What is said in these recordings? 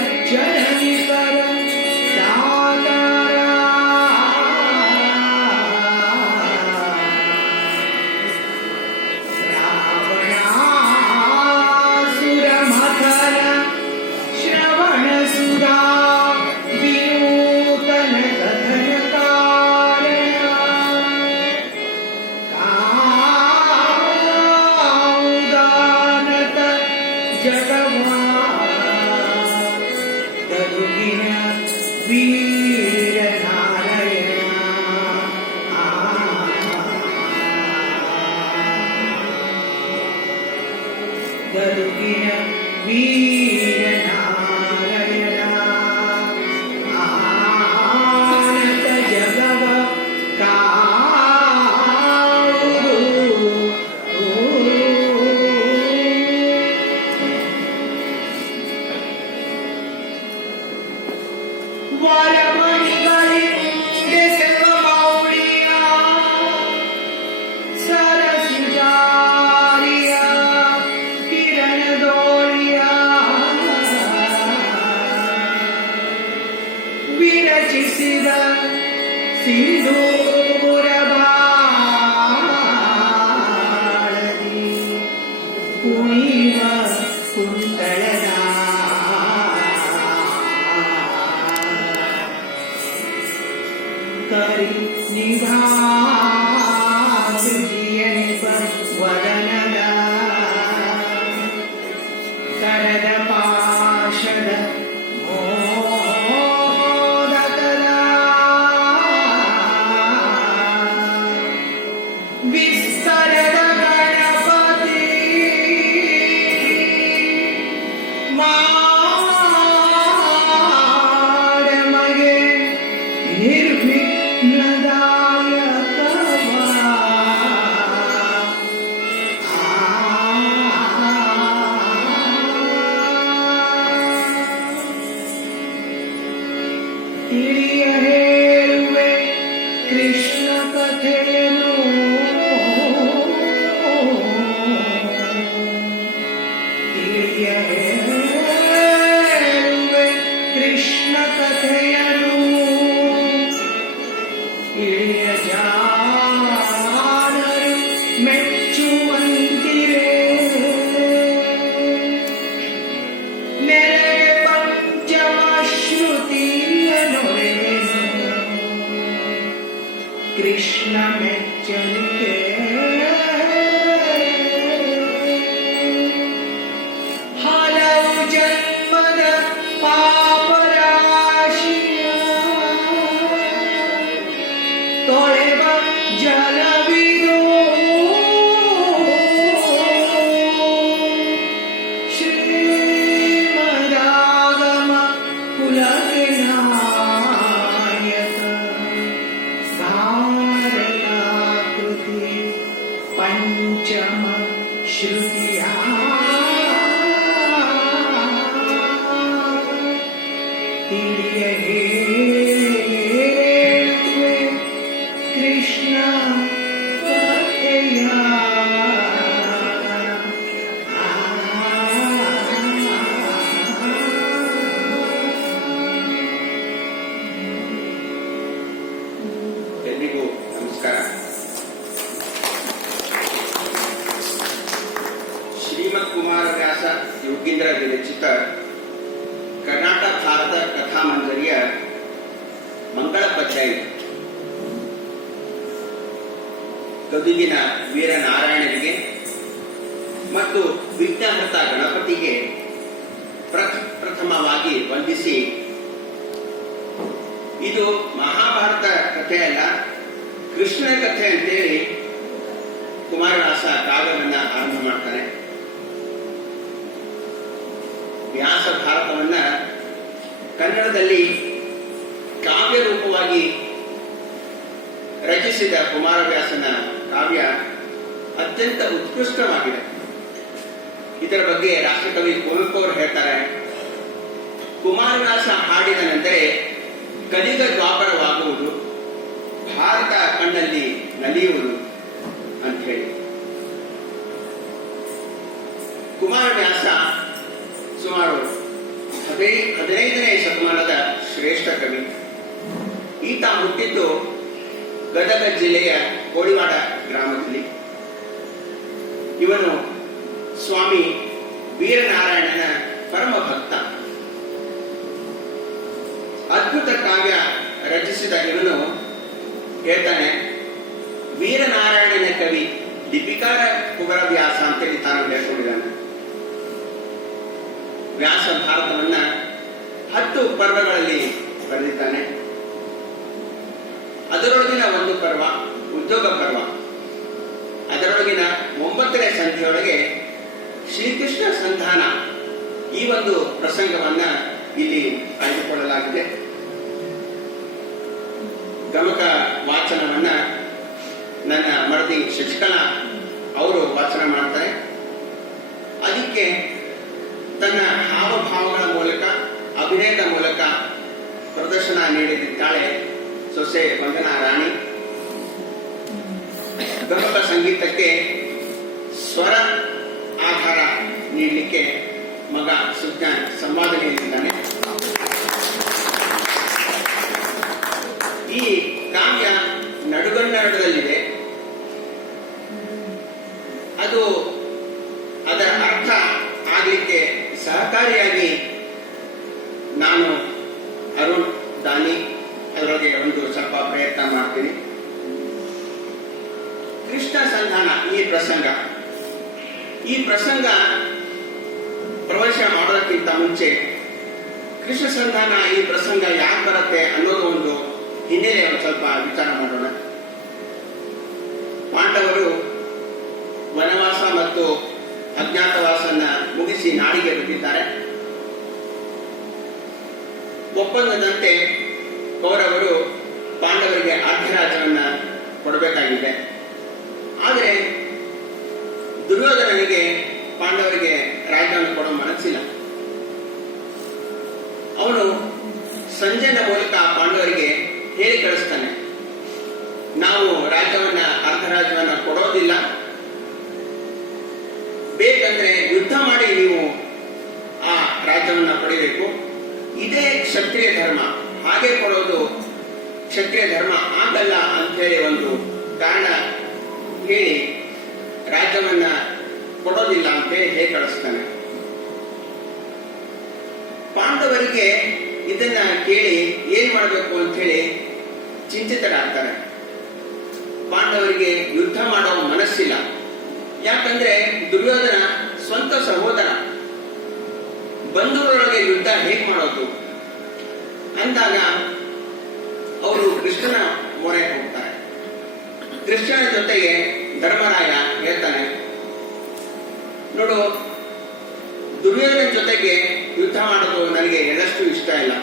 ಸಜ್ಜನಿಕರ ಸಾಗರ ರಾವಣಾಸುರ ಮಕರ ಶ್ರವಣ ಸುಧಾ ವಿನೂತನ ಕಥನ ಕಾರಣ ಕಾದಾನತ ಜಗವಾ ತರುಗಿನ ವೀರ ನಾರಾಯಣ ಗರುಗಿನ ವೀರ ನಾರಾಯಣ ಆನತ ಜಗವ ಕಾವುದು ವರಮಣಿಗಳಿಂದೆ ಸರ್ವಮೌಳಿಯ ಸರಸಿಜಾರಿಯ ಕಿರಣದೋಳಿಯ ವಿರಚಿಸಿದ ಸಿಂಧೂರ ಬಾಳದಿ ಕುಣಿವ ಕುಂತಳದ ಕರಿ ನಿಭಾಸುಜಿಯನಿಪ ವದನದ ಕರದ ಪಾಶದ ಮೋದಕದ ವಿಸ್ತರದ ಗಣಪತಿ ಮಾಡಮಗೆ ತಿಳಿಯ ಹೇಳುವೆ ಕೃಷ್ಣ ಕಥೆಯನ್ನು ತಿಳಿಯ ಹೇಳುವೆ ಕೃಷ್ಣ ಕಥೆಯನ್ನು ಇಳಿಯ ಜಾನರು ಮೆಚ್ಚುವಂತಿರೆ ನೆಲೆ ಪಂಚಮ ಶ್ರುತಿಯ ನೊರೆವೆನು ಕೃಷ್ಣ ಮೆಚ್ಚಲಿಕೆ ಹಲವು ಜನ್ಮದ ಪಾಪರಾಶಿಯ ತೊಳೆವ ಜಲವಿದು ಶ್ರೀಮದಾಗಮ ಕುಲಕ್ಕೆ ನಾಯಕ ಸಾರಕಾಕೃತಿ ಪಂಚಮ ಶ್ರುತಿಯ ತಿಳಿಯ ಹೇಳುವೆ ಕೃಷ್ಣ ಕಥೆಯ ಎಲ್ರಿಗೂ ನಮಸ್ಕಾರ. ಶ್ರೀಮದ್ ಕುಮಾರ ವ್ಯಾಸ ಯೋಗೀಂದ್ರ ವಿರಚಿತ ಕರ್ನಾಟಕ ಭಾರತ ಕಥಾ ಮಂಜರಿಯ ಮಂಗಳ ಪದ್ಯ ಇದು. ಗದುಗಿನ ವೀರನಾರಾಯಣನಿಗೆ ಮತ್ತು ವಿಜ್ಞಾಮೃತ ಗಣಪತಿಗೆ ಪ್ರಥಮವಾಗಿ ವಂದಿಸಿ, ಇದು ಮಹಾಭಾರತ ಕಥೆಯಲ್ಲ, ಕೃಷ್ಣನ ಕಥೆ ಅಂತೇಳಿ ಕುಮಾರವ್ಯಾಸ ಕಾವ್ಯವನ್ನ ಆರಂಭ ಮಾಡ್ತಾನೆ. ವ್ಯಾಸ ಭಾರತವನ್ನ ಕನ್ನಡದಲ್ಲಿ ಕಾವ್ಯ ರೂಪವಾಗಿ ರಚಿಸಿದ ಕುಮಾರವ್ಯಾಸನ ಕಾವ್ಯ ಅತ್ಯಂತ ಉತ್ಕೃಷ್ಟವಾಗಿದೆ. ಇದರ ಬಗ್ಗೆ ರಾಷ್ಟ್ರಕವಿ ಕುವೆಂಪು ಅವರು ಹೇಳ್ತಾರೆ, ಕುಮಾರವ್ಯಾಸ ಹಾಡಿದನೆಂದರೆ ಕಲಿಗ ದ್ವಾಪರವಾಗುವುದು, ಭಾರತ ಕಣ್ಣಲ್ಲಿ ನಲಿಯುವುದು ಅಂತ ಹೇಳಿ. ಕುಮಾರವ್ಯಾಸ ಸುಮಾರು 15ನೇ ಶತಮಾನದ ಶ್ರೇಷ್ಠ ಕವಿ. ಈತ ಹುಟ್ಟಿದ್ದು ಗದಗ ಜಿಲ್ಲೆಯ ಕೋಡಿವಾಡ ಗ್ರಾಮದಲ್ಲಿ. ಇವನು ಸ್ವಾಮಿ ವೀರನಾರಾಯಣನ ಪರಮ ಭಕ್ತ. ಅದ್ಭುತ ಕಾವ್ಯ ರಚಿಸಿದ ಇವನು ಹೇಳ್ತಾನೆ, ವೀರನಾರಾಯಣನ ಕವಿ ಲಿಪಿಕಾರ ಕುವರವ್ಯಾಸ ಅಂತೇಳಿ ತಾನು ಹೇಳ್ಕೊಂಡಿದ್ದಾನೆ. ವ್ಯಾಸ ಭಾರತವನ್ನ 10 ಪರ್ವಗಳಲ್ಲಿ ಬರೆದಿದ್ದಾನೆ. ಅದರೊಳಗಿನ ಒಂದು ಪರ್ವ ಉದ್ಯೋಗ ಪರ್ವ. ಅದರೊಳಗಿನ 9ನೇ ಸಂಧಿಯೊಳಗೆ ಶ್ರೀಕೃಷ್ಣ ಸಂಧಾನ ಈ ಒಂದು ಪ್ರಸಂಗವನ್ನ ಇಲ್ಲಿ ಆಯ್ದುಕೊಳ್ಳಲಾಗಿದೆ. ಗಮಕ ವಾಚನವನ್ನ ನನ್ನ ಮಡದಿ ಶಶಿಕಲಾ ಅವರು ವಾಚನ ಮಾಡ್ತಾರೆ. ಅದಕ್ಕೆ ತನ್ನ ಹಾವಭಾವಗಳ ಮೂಲಕ, ಅಭಿನಯದ ಮೂಲಕ ಪ್ರದರ್ಶನ ನೀಡಿದ್ದಾಳೆ ಸೊಸೆ ವಂದನಾ ರಾಣಿ. ಗಮಕ ಸಂಗೀತಕ್ಕೆ ಸ್ವರ ಆಧಾರ ನೀಡಲಿಕ್ಕೆ ಮಗ ಸುಜ್ಞಾನ್ ಸಂವಾದನೆ ನೀಡಿದ್ದಾನೆ. ಈ ಕಾವ್ಯ ನಡುಗನ್ನಡದಲ್ಲಿದೆ. ಅದು ಅದರ ಅರ್ಥ ಆಗಲಿಕ್ಕೆ ಸಹಕಾರಿಯಾಗಿ ನಾನು ಅರುಣ್ ದಾನಿ ಅದರೊಳಗೆ ಒಂದು ಸ್ವಲ್ಪ ಪ್ರಯತ್ನ ಮಾಡ್ತೀನಿ. ಕೃಷ್ಣ ಸಂಧಾನ ಈ ಪ್ರಸಂಗ ಪ್ರವೇಶ ಮಾಡೋದಕ್ಕಿಂತ ಮುಂಚೆ ಕೃಷ್ಣ ಸಂಧಾನ ಈ ಪ್ರಸಂಗ ಯಾಕೆ ಬರುತ್ತೆ ಅನ್ನೋದು ಒಂದು ಹಿನ್ನೆಲೆ ಒಂದು ಸ್ವಲ್ಪ ವಿಚಾರ ಮಾಡೋಣ. ಪಾಂಡವರು ವನವಾಸ ಮತ್ತು ಅಜ್ಞಾತವಾಸನ್ನ ಮುಗಿಸಿ ನಾಡಿಗೆ ನುಗ್ಗಿದ್ದಾರೆ. ಒಪ್ಪಂದದಂತೆ ಕೌರವರು ಪಾಂಡವರಿಗೆ ಅರ್ಧರಾಜ್ಯವನ್ನ ಕೊಡಬೇಕಾಗಿದೆ. ಆದರೆ ದುರ್ಯೋಧನನಿಗೆ ಪಾಂಡವರಿಗೆ ರಾಜ್ಯವನ್ನು ಕೊಡೋ ಮನಸ್ಸಿಲ್ಲ. ಅವನು ಸಂಜಯನ ಮೂಲಕ ಪಾಂಡವರಿಗೆ ಹೇಳಿ ಕಳಿಸ್ತಾನೆ, ನಾವು ರಾಜ್ಯವನ್ನ ಅರ್ಧರಾಜ್ಯವನ್ನ ಕೊಡೋದಿಲ್ಲ, ಬೇಕಂದ್ರೆ ಯುದ್ಧ ಮಾಡಿ ನೀವು ಆ ರಾಜ್ಯವನ್ನ ಪಡಿಬೇಕು, ಇದೇ ಕ್ಷತ್ರಿಯ ಧರ್ಮ, ಹಾಗೆ ಕೊಡೋದು ಕ್ಷತ್ರಿಯ ಧರ್ಮ ಆಗಲ್ಲ ಅಂತ ಹೇಳಿ ಒಂದು ಕಾರಣ ಹೇಳಿ ರಾಜ್ಯವನ್ನ ಕೊಡೋದಿಲ್ಲ ಅಂತ ಹೇಳಿ ಕಳಿಸ್ತಾನೆ. ಪಾಂಡವರಿಗೆ ಇದನ್ನ ಕೇಳಿ ಏನ್ ಮಾಡಬೇಕು ಅಂತ ಹೇಳಿ ಚಿಂತಿತರಾಗ್ತಾರೆ. ಪಾಂಡವರಿಗೆ ಯುದ್ಧ ಮಾಡೋ ಮನಸ್ಸಿಲ್ಲ. ಯಾಕಂದ್ರೆ ದುರ್ಯೋಧನ ಸ್ವಂತ ಸಹೋದರ, ಬಂಧುಗಳೊಳಗೆ ಯುದ್ಧ ಹೇಗೆ ಮಾಡೋದು ಅಂದಾಗ ಅವರು ಕೃಷ್ಣನ ಮೊರೆ ಹೋಗ್ತಾರೆ. ಕೃಷ್ಣನ ಜೊತೆಗೆ ಧರ್ಮರಾಯ ಹೇಳ್ತಾನೆ, ನೋಡು, ದುರ್ಯೋಧನ ಜೊತೆಗೆ ಯುದ್ಧ ಮಾಡೋದು ನನಗೆ ಎಳ್ಳಷ್ಟು ಇಷ್ಟ ಇಲ್ಲ.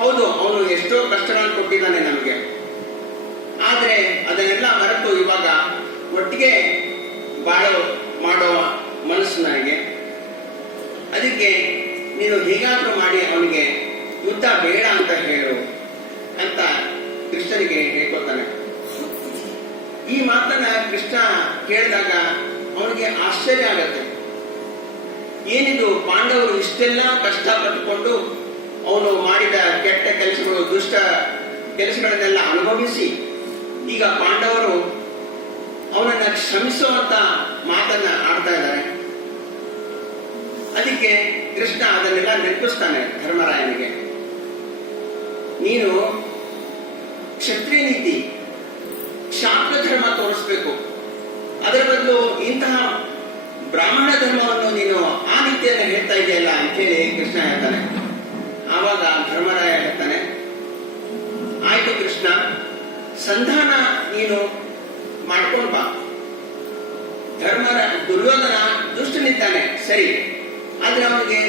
ಹೌದು, ಅವನು ಎಷ್ಟೋ ಕಷ್ಟಗಳನ್ನು ಕೊಟ್ಟಿದ್ದಾನೆ ನಮಗೆ, ಆದ್ರೆ ಅದನ್ನೆಲ್ಲ ಮರೆತು ಇವಾಗ ಒಟ್ಟಿಗೆ ಮಾಡೋ ಮನಸ್ಸು ನನಗೆ. ಅದಕ್ಕೆ ನೀನು ಹೇಗಾದ್ರೂ ಮಾಡಿ ಅವನಿಗೆ ಯುದ್ಧ ಬೇಡ ಅಂತ ಹೇಳು ಅಂತ ಕೃಷ್ಣನಿಗೆ ಹೇಳ್ಕೊತಾನೆ. ಈ ಮಾತನ್ನ ಕೃಷ್ಣ ಕೇಳಿದಾಗ ಅವನಿಗೆ ಆಶ್ಚರ್ಯ ಆಗತ್ತೆ. ಏನಿದು, ಪಾಂಡವರು ಇಷ್ಟೆಲ್ಲ ಕಷ್ಟಪಟ್ಟುಕೊಂಡು ಅವನು ಮಾಡಿದ ಕೆಟ್ಟ ಕೆಲಸಗಳು, ದುಷ್ಟ ಕೆಲಸಗಳನ್ನೆಲ್ಲ ಅನುಭವಿಸಿ ಈಗ ಪಾಂಡವರು ಅವನನ್ನ ಕ್ಷಮಿಸುವಂತ ಮಾತನ್ನ ಆಡ್ತಾ ಇದ್ದಾರೆ. ಅದಕ್ಕೆ ಕೃಷ್ಣ ಅದನ್ನೆಲ್ಲ ನೆನಪಿಸ್ತಾನೆ ಧರ್ಮರಾಯನಿಗೆ. ನೀನು ಕ್ಷತ್ರಿಯ ನೀತಿ, ಕ್ಷಾತ್ರ ಧರ್ಮ ತೋರಿಸ್ಬೇಕು, ಅದರ ಬದಲು ಇಂತಹ ಬ್ರಾಹ್ಮಣ ಧರ್ಮವನ್ನು ನೀನು ಆ ರೀತಿಯನ್ನು ಹೇಳ್ತಾ ಇದೆಯಲ್ಲ ಅಂತ ಹೇಳಿ ಕೃಷ್ಣ ಹೇಳ್ತಾನೆ. ಆವಾಗ ಧರ್ಮರಾಯ ಹೇಳ್ತಾನೆ, ಆಯ್ತು ಕೃಷ್ಣ, ಸಂಧಾನ ನೀನು ಮಾಡ್ಕೊಂಡು ಬಾ. ದುರ್ಯೋಧನ ದುಷ್ಟನಿದ್ದಾನೆ ಸರಿ, ಆದ್ರೆ ಅವನಿಗೆ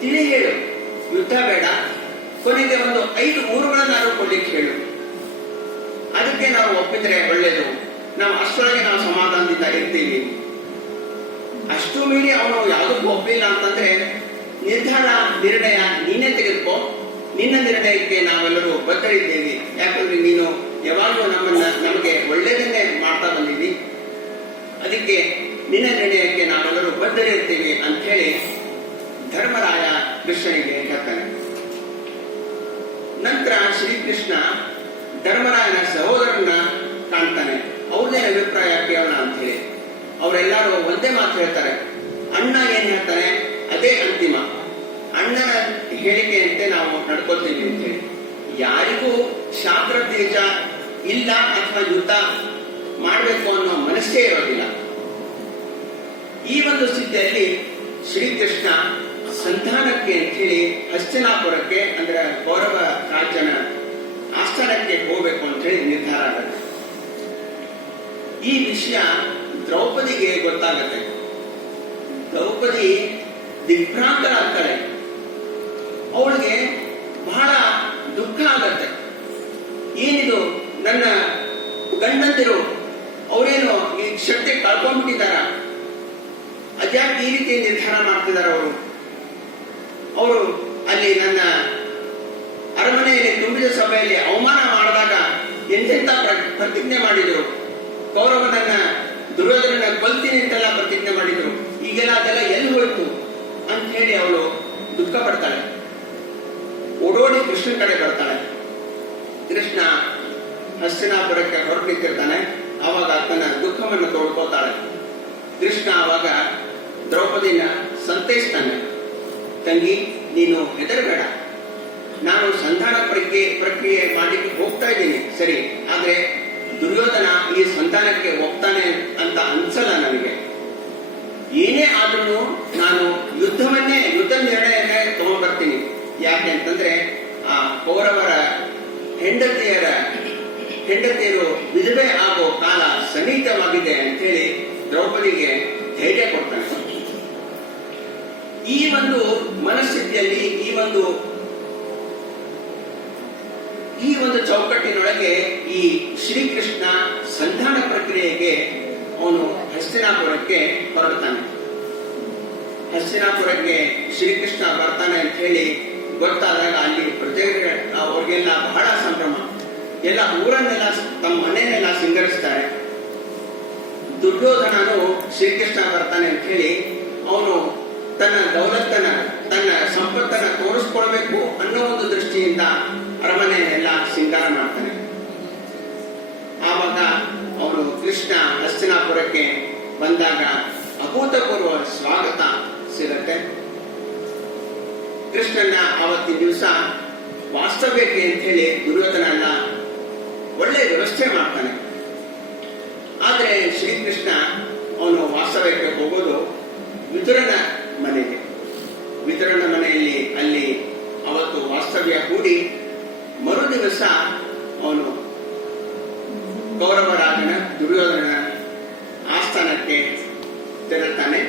ತಿಳಿ ಹೇಳು, ಯುದ್ಧ ಬೇಡ, ಕೊನೆಗೆ ಒಂದು 5 ಊರುಗಳನ್ನಾದ್ರೂ ಕೊಡ್ಲಿಕ್ಕೆ ಹೇಳು. ಅದಕ್ಕೆ ನಾವು ಒಪ್ಪಿದ್ರೆ ಒಳ್ಳೇದು, ನಾವು ಅಷ್ಟರೊಳಗೆ ನಾವು ಸಮಾಧಾನದಿಂದ ಇರ್ತೀವಿ. ಅಷ್ಟು ಮೀರಿ ಅವನು ಯಾವುದಕ್ಕೂ ಒಪ್ಪಿಲ್ಲ ಅಂತಂದ್ರೆ ನಿರ್ಣಯ ನೀನೇ ತೆಗೆದುಕೋ, ನಿನ್ನ ನಿರ್ಣಯಕ್ಕೆ ನಾವೆಲ್ಲರೂ ಬದ್ಧರಿದ್ದೇವೆ. ಯಾಕಂದ್ರೆ ನೀನು ಯಾವಾಗಲೂ ನಮಗೆ ಒಳ್ಳೇದನ್ನೇ ಮಾಡ್ತಾ ಬಂದಿದ್ವಿ, ಅದಕ್ಕೆ ನಿನ್ನ ನಿರ್ಣಯಕ್ಕೆ ನಾವೆಲ್ಲರೂ ಬದ್ಧರಿರ್ತೀವಿ ಅಂತ ಹೇಳಿ ಧರ್ಮರಾಯ ಕೃಷ್ಣನಿಗೆ ಹೇಳ್ತಾನೆ. ನಂತರ ಶ್ರೀಕೃಷ್ಣ ಧರ್ಮರಾಯನ ಸಹೋದರನ್ನ ಕಾಣ್ತಾನೆ. ಅವ್ರದೇ ಅಭಿಪ್ರಾಯ ಕೇಳೋಣ ಅಂತ ಹೇಳಿ ಅವರೆಲ್ಲರೂ ಒಂದೇ ಮಾತು ಹೇಳ್ತಾರೆ. ಅಣ್ಣ ಏನ್ ಹೇಳ್ತಾನೆ ಅದೇ ಅಂತಿಮ. ಅಣ್ಣನ ಹೇಳಿಕೆಯಂತೆ ನಾವು ನಡ್ಕೊಳ್ತೀವಿ ಅಂತ ಹೇಳಿ. ಯಾರಿಗೂ ಶಾಸ್ತ್ರ ತೇಜ ಇಲ್ಲ ಅಥವಾ ಯುದ್ಧ ಮಾಡಬೇಕು ಅನ್ನೋ ಮನಸ್ಸೇ ಇರೋದಿಲ್ಲ. ಈ ಒಂದು ಸ್ಥಿತಿಯಲ್ಲಿ ಶ್ರೀಕೃಷ್ಣ ಸಂಧಾನಕ್ಕೆ ಅಂತ ಹೇಳಿ ಹಸ್ತಿನಾಪುರಕ್ಕೆ ಅಂದ್ರೆ ಕೌರವ ರಾಜನ ಆಸ್ಥಾನಕ್ಕೆ ಹೋಗ್ಬೇಕು ಅಂತ ಹೇಳಿ ನಿರ್ಧಾರ ಆಗುತ್ತೆ. ಈ ವಿಷಯ ದ್ರೌಪದಿಗೆ ಗೊತ್ತಾಗತ್ತೆ. ದ್ರೌಪದಿ ದಿಗ್ಭ್ರಾಂತರಾಗ್ತಾಳೆ. ಅವಳಿಗೆ ಬಹಳ ದುಃಖ ಆಗತ್ತೆ. ಏನಿದು, ನನ್ನ ಗಂಡಂದಿರು ಅವರೇನು ಈ ಶಕ್ತಿ ಕಳ್ಕೊಂಡ್ಬಿಟ್ಟಿದಾರ? ಅದ್ಯಾಕೆ ಈ ರೀತಿ ನಿರ್ಧಾರ ಮಾಡ್ತಿದಾರ? ಅವರು ಅಲ್ಲಿ ನನ್ನ ಅರಮನೆಯಲ್ಲಿ ತುಂಬಿದ ಸಭೆಯಲ್ಲಿ ಅವಮಾನ ಮಾಡಿದಾಗ ಎಂತೆಂತ ಪ್ರತಿಜ್ಞೆ ಮಾಡಿದ್ರು. ಕೌರವನನ್ನ ದುರ್ಯೋಧನನ್ನ ಕೊಲ್ತೀನಿ ಅಂತೆಲ್ಲ ಪ್ರತಿಜ್ಞೆ ಮಾಡಿದ್ರು. ಈಗೆಲ್ಲ ಅದೆಲ್ಲ ಎಲ್ಲಿ ಹೋಯ್ತು ಅಂತ ಹೇಳಿ ಅವಳು ದುಃಖ ಪಡ್ತಾಳೆ. ಓಡೋಡಿ ಕೃಷ್ಣನ ಕಡೆ ಬರ್ತಾಳೆ. ಕೃಷ್ಣ ಹಸ್ತಿನಾಪುರಕ್ಕೆ ಹೊರಟು ನಿಂತಿರ್ತಾನೆ. ಆವಾಗ ತನ್ನ ದುಃಖವನ್ನು ತೋಡ್ಕೋತಾಳೆ. ಕೃಷ್ಣ ಆವಾಗ ದ್ರೌಪದಿನ ಸಂತೈಸ್ತಾನೆ. ತಂಗಿ, ನೀನು ಹೆದರಬೇಡ. ನಾನು ಸಂಧಾನ ಪ್ರಕ್ರಿಯೆ ಮಾಡಲಿಕ್ಕೆ ಹೋಗ್ತಾ ಇದ್ದೀನಿ ಸರಿ, ಆದ್ರೆ ದುರ್ಯೋಧನ ಈ ಸಂಧಾನಕ್ಕೆ ಹೋಗ್ತಾನೆ ಅಂತ ಅನ್ಸಲ್ಲ ನನಗೆ. ಏನೇ ಆದ್ರೂ ನಾನು ಯುದ್ಧ ನಿರ್ಣಯವನ್ನೇ ತಗೊಂಡ್ ಬರ್ತೀನಿ. ಯಾಕೆ ಅಂತಂದ್ರೆ ಆ ಕೌರವರ ಹೆಂಡತಿಯರು ವಿಧವೆ ಆಗೋ ಕಾಲ ಸನ್ನಿಹಿತವಾಗಿದೆ ಅಂತ ಹೇಳಿ ದ್ರೌಪದಿಗೆ ಧೈರ್ಯ ಕೊಡ್ತಾನೆ. ಈ ಒಂದು ಮನಸ್ಥಿತಿಯಲ್ಲಿ ಈ ಒಂದು ಚೌಕಟ್ಟಿನೊಳಗೆ ಈ ಶ್ರೀಕೃಷ್ಣ ಸಂಧಾನ ಪ್ರಕ್ರಿಯೆಗೆ ಅವನು ಹಸ್ತಿನಾಪುರಕ್ಕೆ ಹೊರಡ್ತಾನೆ. ಹಸ್ತಿನಾಪುರಕ್ಕೆ ಶ್ರೀಕೃಷ್ಣ ಬರ್ತಾನೆ ಅಂತ ಹೇಳಿ ಗೊತ್ತಾದಾಗ ಅಲ್ಲಿ ಅವ್ರಿಗೆಲ್ಲ ಬಹಳ ಸಂಭ್ರಮ. ಎಲ್ಲ ಊರನ್ನೆಲ್ಲ ತಮ್ಮ ಮನೆಯನ್ನೆಲ್ಲ ಸಿಂಗರಿಸ್ತಾರೆ. ದುರ್ಯೋಧನನು ಶ್ರೀಕೃಷ್ಣ ಬರ್ತಾನೆ ಅಂತ ಹೇಳಿ ಅವನು ತನ್ನ ದೌಲತ್ತನ್ನ, ತನ್ನ ಸಂಪತ್ತನ್ನ ತೋರಿಸ್ಕೊಳ್ಬೇಕು ಅನ್ನೋ ಒಂದು ದೃಷ್ಟಿಯಿಂದ ಅರಮನೆಯನ್ನೆಲ್ಲ ಸಿಂಗಾರ ಮಾಡ್ತಾನೆ. ಆವಾಗ ಅವನು ಕೃಷ್ಣ ಹಸ್ತಿನಾಪುರಕ್ಕೆ ಬಂದಾಗ ಅಭೂತಪೂರ್ವ ಸ್ವಾಗತ ಸಿಗತ್ತೆ. ಕೃಷ್ಣನ ಆವತ್ತಿನ ದಿವಸ ವಾಸ್ತವ್ಯಕ್ಕೆ ಅಂತ ಹೇಳಿ ದುರ್ಯೋಧನ ಎಲ್ಲ ಒಳ್ಳೆ ವ್ಯವಸ್ಥೆ ಮಾಡ್ತಾನೆ. ಆದ್ರೆ ಶ್ರೀಕೃಷ್ಣ ಅವನು ವಾಸ್ತವ್ಯಕ್ಕೆ ಹೋಗೋದು ವಿದುರನ ಮನೆಗೆ. ವಿದುರನ ಮನೆಯಲ್ಲಿ ಅಲ್ಲಿ ಅವತ್ತು ವಾಸ್ತವ್ಯ ಹೂಡಿ ಮರು ದಿವಸ ಅವನು ಕೌರವರಾಜನ ದುರ್ಯೋಧನ ಆಸ್ಥಾನಕ್ಕೆ ತೆರಳುತ್ತಾನೆ.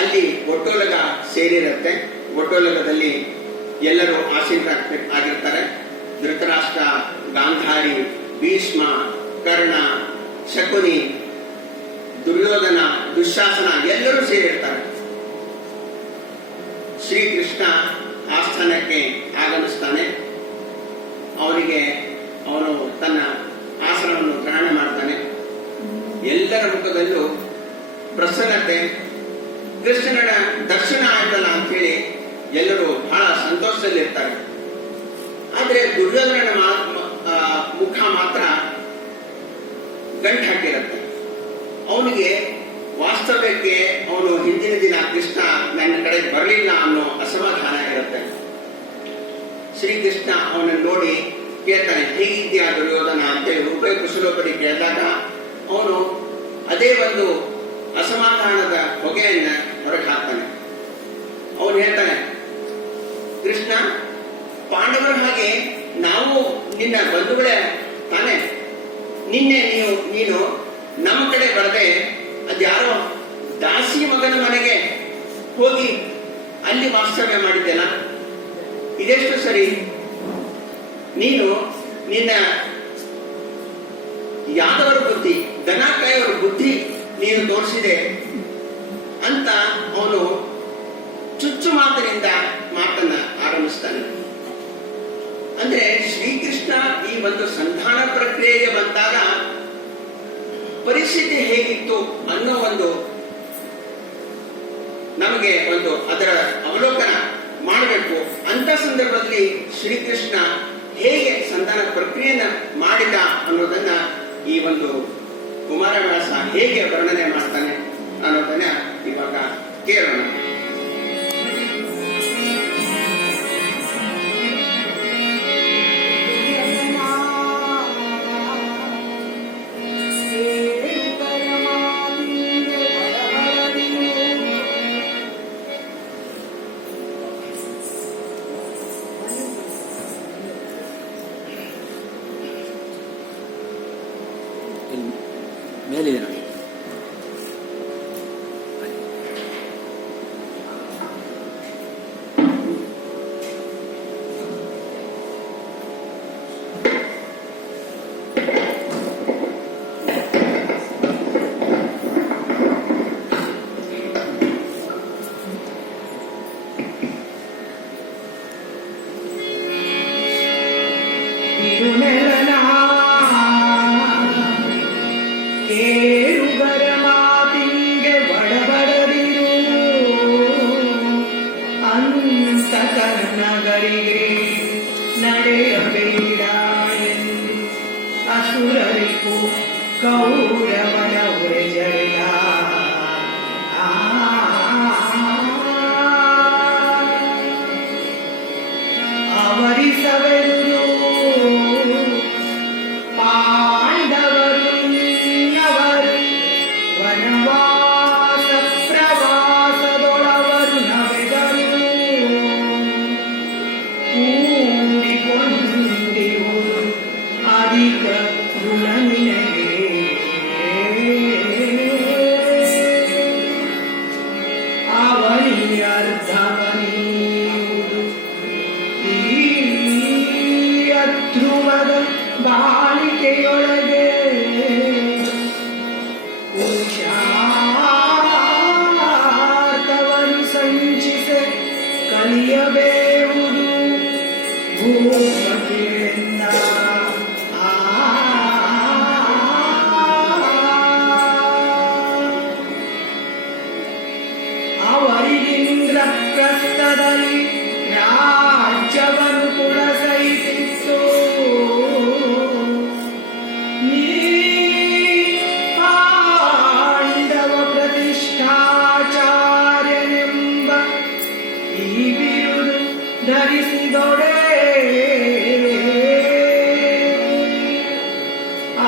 ಅಲ್ಲಿ ಒಟ್ಟೋಲಗ ಸೇರಿರುತ್ತೆ. ಒಟ್ಟೋಲಗದಲ್ಲಿ ಎಲ್ಲರೂ ಆಸೀನರಾಗಿರ್ತಾರೆ. ಧೃತರಾಷ್ಟ್ರ, ಗಾಂಧಾರಿ, ಭೀಷ್ಮ, ಕರ್ಣ, ಶಕುನಿ, ದುರ್ಯೋಧನ, ದುಶ್ಯಾಸನ ಎಲ್ಲರೂ ಸೇರಿರ್ತಾರೆ. ಶ್ರೀಕೃಷ್ಣ ಆಸ್ಥಾನಕ್ಕೆ ಆಗಮಿಸ್ತಾನೆ. ಅವನು ತನ್ನ ಆಸನವನ್ನು ಗ್ರಹಣ ಮಾಡ್ತಾನೆ. ಎಲ್ಲರ ಮುಖದಲ್ಲೂ ಪ್ರಸನ್ನತೆ. ಕೃಷ್ಣನ ದರ್ಶನ ಆಯ್ತಲ್ಲ ಅಂತ ಹೇಳಿ ಎಲ್ಲರೂ ಬಹಳ ಸಂತೋಷದಲ್ಲಿರ್ತಾರೆ. ಆದ್ರೆ ದುರ್ಯೋಧನನ ಮುಖ ಮಾತ್ರ ಗಂಟು ಹಾಕಿರುತ್ತೆ. ಅವನಿಗೆ ವಾಸ್ತವ್ಯಕ್ಕೆ ಅವನು ಹಿಂದಿನ ದಿನ ಕೃಷ್ಣ ನನ್ನ ಕಡೆ ಬರಲಿಲ್ಲ ಅನ್ನೋ ಅಸಮಾಧಾನ ಇರುತ್ತೆ. ಶ್ರೀಕೃಷ್ಣ ಅವನನ್ನು ನೋಡಿ ಕೇಳ್ತಾನೆ, ಹೇಗಿದ್ಯಾ ದುರ್ಯೋಧನ ಅಂತೇಳಿ ಉಭಯ ಕುಶಲೋಪರಿ ಕೇಳಿದಾಗ ಅವನು ಅದೇ ಒಂದು ಅಸಮಾಧಾನದ ಹೊಗೆಯನ್ನ ಹೊರಗೆ ಹಾಕ್ತಾನೆ. ಅವನು ಹೇಳ್ತಾನೆ, ಕೃಷ್ಣ, ಪಾಂಡವರ ಹಾಗೆ ನಾವು ನಿನ್ನ ಬಂಧುಗಳೇ ತಾನೆ. ನಿನ್ನೆ ನೀನು ನಮ್ಮ ಕಡೆ ಬರದೆ ಅದ್ಯಾರೋ ದಾಸಿ ಮಗನ ಮನೆಗೆ ಹೋಗಿ ಅಲ್ಲಿ ವಾಸ್ತವ್ಯ ಮಾಡಿದ್ದೆಲ್ಲ, ಇದೆಷ್ಟು ಸರಿ? ನೀನು ನಿನ್ನ ಯಾದವರ ಬುದ್ಧಿ, ದನ ಕಾಯವರ ಬುದ್ಧಿ ನೀನು ತೋರಿಸಿದೆ ಅಂತ ಅವನು ಚುಚ್ಚು ಮಾತಿನಿಂದ ಮಾತನ್ನ ಆರಂಭಿಸ್ತಾನೆ. ಅಂದ್ರೆ ಶ್ರೀಕೃಷ್ಣ ಈ ಒಂದು ಸಂಧಾನ ಪ್ರಕ್ರಿಯೆಗೆ ಬಂದಾಗ ಪರಿಸ್ಥಿತಿ ಹೇಗಿತ್ತು ಅನ್ನೋ ಒಂದು ನಮಗೆ ಒಂದು ಅದರ ಅವಲೋಕನ ಮಾಡಬೇಕು. ಅಂತ ಸಂದರ್ಭದಲ್ಲಿ ಶ್ರೀಕೃಷ್ಣ ಹೇಗೆ ಸಂತಾನ ಪ್ರಕ್ರಿಯೆಯನ್ನ ಮಾಡಿದ ಅನ್ನೋದನ್ನ ಈ ಒಂದು ಕುಮಾರವ್ಯಾಸ ಹೇಗೆ ವರ್ಣನೆ ಮಾಡ್ತಾನೆ ಅನ್ನೋದನ್ನ ಇವಾಗ ಕೇಳೋಣ. ಮೇಲಿದೆ ನೋಡಿ. ತಿರುನೆಲನ ಕೇಳುಗರ ಮಾತಿಂಗೆ ಬಡಬಡದಿರು ಅಂತ ಕರ್ಣಗಳಿಗೆ ನಡೆಯಬೇಡ ಎಂದು ಅಸುರರಿಗೂ ಕೌರವನ ಉರೆಜಯ ಅವರಿಸವೆಂದು ಪಾಂಡವರು ನಿನ್ನವರು ವನವಾಸ ಪ್ರವಾಸದೊಳವರು ನವೆದರು ಕೂಡಿಕೊಂಡಿರುವುದು ಅಧಿಕ ಗುಣ ನಿನಗೆ ಅವನಿಗೆ ಅರ್ಥವನೀಯುವುದು ಈ ಅಧ್ರುವದ ಬಾಳಿಕೆಯೊಳಗೆ ಪುರುಷಾರ್ಥವನ್ನು ಸಂಚಿಸೆ ಕಲಿಯಬೇವುದು ಭೂಪತಿಗಳಿಂದ. ಅವರಿಗಿಂದ್ರ ಪ್ರಸ್ಥದಲ್ಲಿ ರಾಜ್ಯವನ್ನು ಕೂಡ ಸಹಿಸಿತ್ತು. ನೀ ಪಾಂಡವ ಪ್ರತಿಷ್ಠಾಚಾರ್ಯನೆಂಬ ಈ ಬಿರುದು ಧರಿಸಿದೊಡೆ